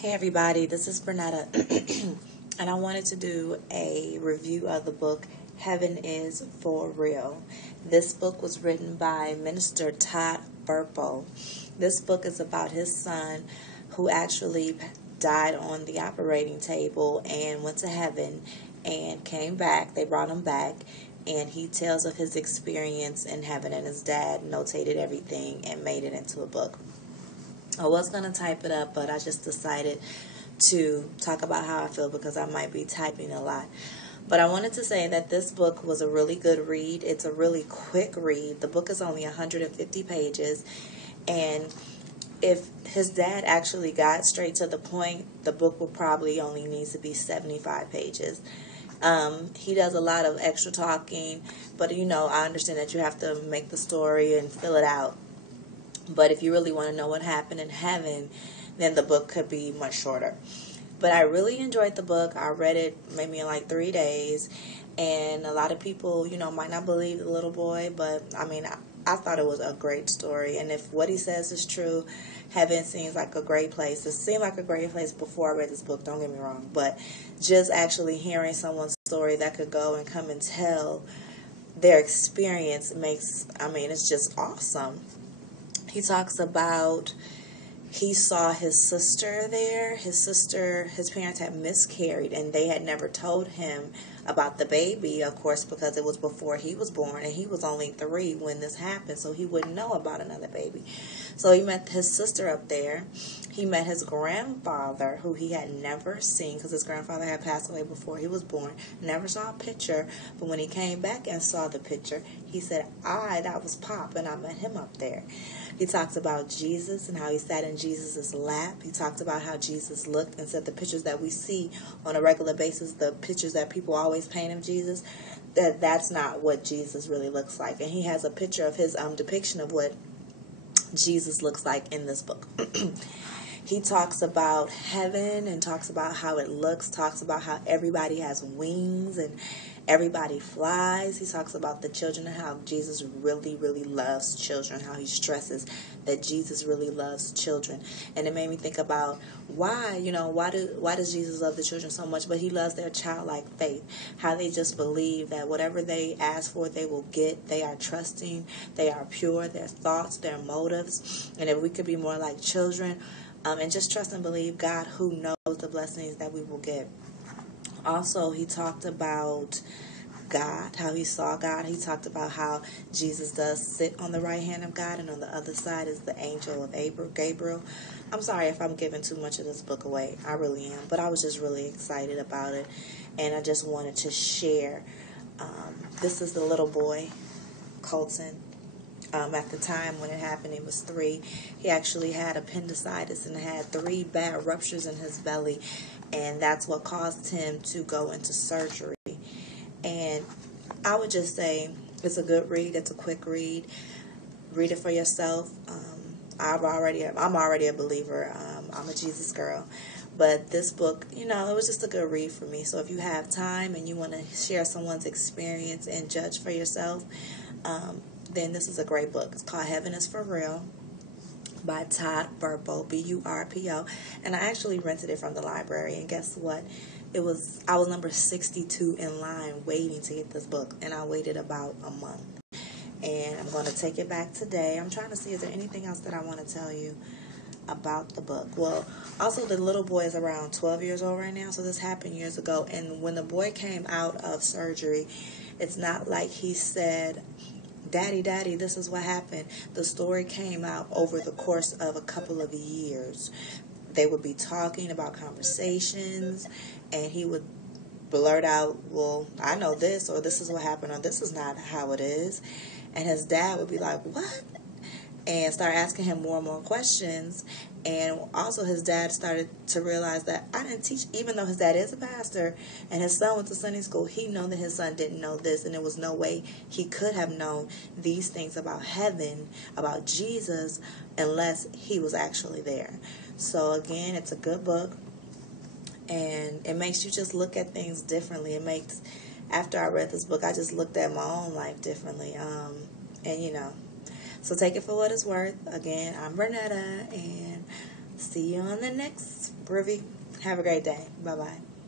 Hey everybody, this is Bernetta, and I wanted to do a review of the book Heaven is for Real. This book was written by Minister Todd Burpo. This book is about his son who actually died on the operating table and went to heaven and came back. They brought him back, and he tells of his experience in heaven, and his dad notated everything and made it into a book. I was going to type it up, but I just decided to talk about how I feel because I might be typing a lot. But I wanted to say that this book was a really good read. It's a really quick read. The book is only 150 pages. And if his dad actually got straight to the point, the book would probably only need to be 75 pages. He does a lot of extra talking, but I understand that you have to make the story and fill it out. But if you really want to know what happened in heaven, then the book could be much shorter. But I really enjoyed the book. I read it maybe in like 3 days. And a lot of people, might not believe the little boy. But, I thought it was a great story. And if what he says is true, heaven seems like a great place. It seemed like a great place before I read this book, don't get me wrong. But just actually hearing someone's story that could go and come and tell their experience it's just awesome. He talks about he saw his sister there. His parents had miscarried, and they had never told him about the baby, of course, because it was before he was born, and he was only 3 when this happened, so he wouldn't know about another baby. So he met his sister up there. He met his grandfather, who he had never seen, because his grandfather had passed away before he was born. Never saw a picture, but when he came back and saw the picture, he said, that was Pop, and I met him up there. He talks about Jesus and how he sat in Jesus' lap. He talked about how Jesus looked and said the pictures that we see on a regular basis, the pictures that people always paint of Jesus, that's not what Jesus really looks like. And he has a picture of his depiction of what Jesus looks like in this book. He talks about heaven and talks about how it looks, talks about how everybody has wings and everybody flies. He talks about the children and how Jesus really, really loves children, how he stresses that Jesus really loves children. And it made me think about why does Jesus love the children so much? But he loves their childlike faith, how they just believe that whatever they ask for, they will get. They are trusting, they are pure, their thoughts, their motives. And if we could be more like children, and just trust and believe God, who knows the blessings that we will get. Also, he talked about God, how he saw God. He talked about how Jesus does sit on the right hand of God, and on the other side is the angel of Gabriel. I'm sorry if I'm giving too much of this book away. I really am. But I was just really excited about it, and I just wanted to share. This is the little boy, Colton. At the time when it happened, he was 3. He actually had appendicitis and had 3 bad ruptures in his belly, and that's what caused him to go into surgery. And I would just say it's a good read. It's a quick read. Read it for yourself. I'm already a believer. I'm a Jesus girl. But this book, it was just a good read for me. So if you have time and you want to share someone's experience and judge for yourself, then this is a great book. It's called Heaven is for Real by Todd Burpo, Burpo. And I actually rented it from the library. And guess what? I was number 62 in line waiting to get this book. And I waited about a month. And I'm going to take it back today. I'm trying to see, is there anything else that I want to tell you about the book? Well, also the little boy is around 12 years old right now. So this happened years ago. And when the boy came out of surgery, it's not like he said, Daddy, this is what happened. The story came out over the course of a couple of years. They would be talking about conversations, and he would blurt out, well, I know this, or this is what happened, or this is not how it is. And his dad would be like, what? And start asking him more and more questions. And also his dad started to realize that I didn't teach, even though his dad is a pastor and his son went to Sunday school, he knew that his son didn't know this, and there was no way he could have known these things about heaven, about Jesus, unless he was actually there. So again, it's a good book, and it makes you just look at things differently. After I read this book, I just looked at my own life differently. So take it for what it's worth. Again, I'm Bernetta, and see you on the next Rivi, have a great day. Bye-bye.